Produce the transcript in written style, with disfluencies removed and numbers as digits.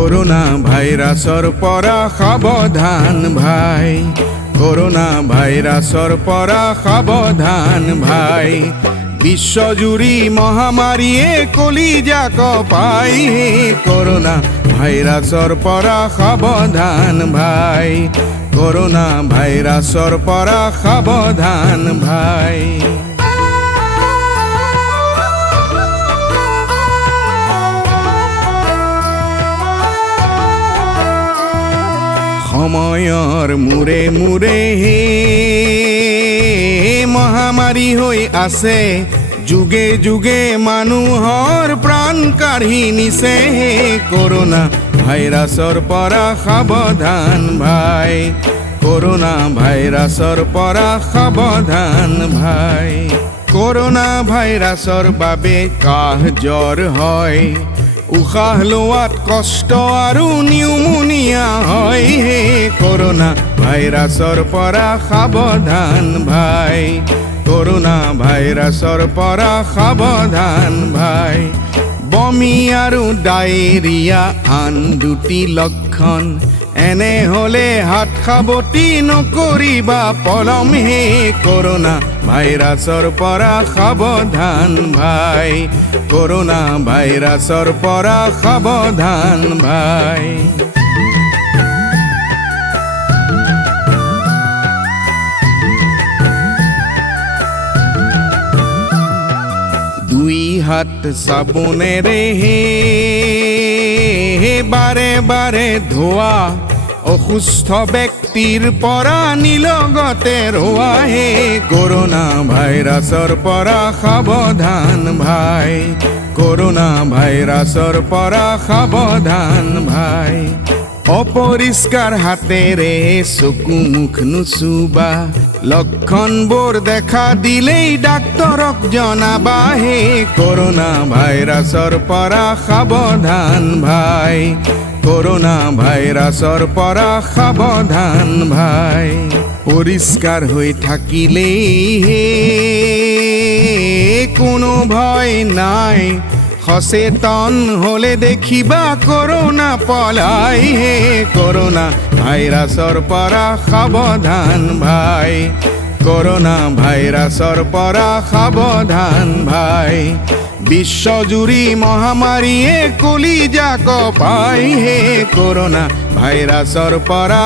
Corona ভাইরাসর পরা সাবধান ভাই, করোনা ভাইরাসর পরা সাবধান ভাই। বিশ্বজুড়ি মহামারীয়ে কলিজা কপাই, করোনা ভাইরাসর পরা সাবধান ভাই, করোনা ভাইরাসর পরা সাবধান ভাই। সময়ৰ মূৰে মূৰে হে মহামাৰী হৈ আছে, যুগে যুগে মানুহৰ প্ৰাণ কাঢ়ি নিছে। কৰোনা ভাইৰাছৰ পৰা সাৱধান ভাই, কৰোনা ভাইৰাছৰ পৰা সাৱধান ভাই। কৰোনা ভাইৰাছৰ বাবে কাহ জ্বৰ হয়, উশাহ লোৱাত কষ্ট আৰু নিউমোনিয়া হয়। কৰোনা ভাইৰাছৰ পৰা সাৱধান ভাই, কৰোনা ভাইৰাছৰ পৰা সাৱধান ভাই। বমি আৰু ডায়েৰিয়া আন দুটি লক্ষণ, এনে হলে হাত সাৱটি নকৰিবা পলম। কৰোনা ভাইৰাছৰ পৰা সাৱধান ভাই, কৰোনা ভাইৰাছৰ পৰা সাৱধান ভাই। দুই হাত চাবোনেৰে বাৰে বাৰে ধোৱা, অসুস্থ ব্যক্তিৰ পৰা নিলগতে ৰোৱা। কৰোনা ভাইৰাছৰ পৰা সাৱধান ভাই, কৰোনা ভাইৰাছৰ পৰা সাৱধান ভাই। অপৰিষ্কাৰ হাতেৰে চকু মুখ নুচুবা, লক্ষণবোৰ দেখা দিলেই ডাক্তৰক জনাবা। কৰোনা ভাইৰাছৰ পৰা সাৱধান ভাই, কৰোনা ভাইৰাছৰ পৰা সাৱধান ভাই। পৰিষ্কাৰ হৈ থাকিলেই কোনো ভয় নাই, সচেতন হলে দেখিবা কৰোনা পলাই। কৰোনা ভাইৰাছৰ পৰা সাৱধান ভাই, কৰোনা ভাইৰাছৰ পৰা সাৱধান ভাই। বিশ্বজুৰি মহামাৰীয়ে কলিজা কপাই, কৰোনা ভাইৰাছৰ পৰা